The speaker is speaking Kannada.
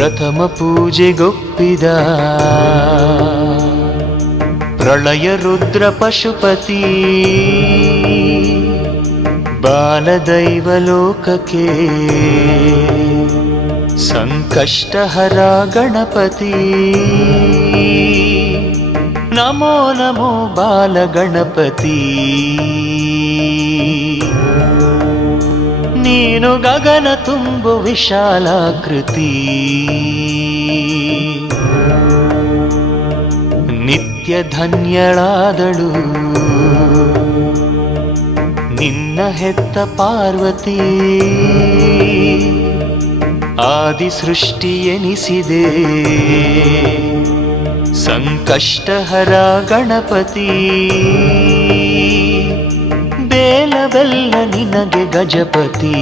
ಪ್ರಥಮ ಪೂಜೆಗೊಪ್ಪಿದ ಪ್ರಳಯ ರುದ್ರ ಪಶುಪತಿ. ಬಾಲದೈವ ಲೋಕಕ್ಕೆ ಸಂಕಷ್ಟಹರ ಗಣಪತಿ. ನಮೋ ನಮೋ ಬಾಲ ಗಣಪತಿ ನೀನು ಗಗನ ತುಂಬು ವಿಶಾಲಾಕೃತಿ. ನಿತ್ಯ ಧನ್ಯಳಾದಳು. ನಿನ್ನ ಹೆತ್ತ ಪಾರ್ವತಿ. ಆದಿ ಸೃಷ್ಟಿ ಎನಿಸಿದೆ. ಸಂಕಷ್ಟಹರ ಗಣಪತಿ. ಗಜಪತಿ.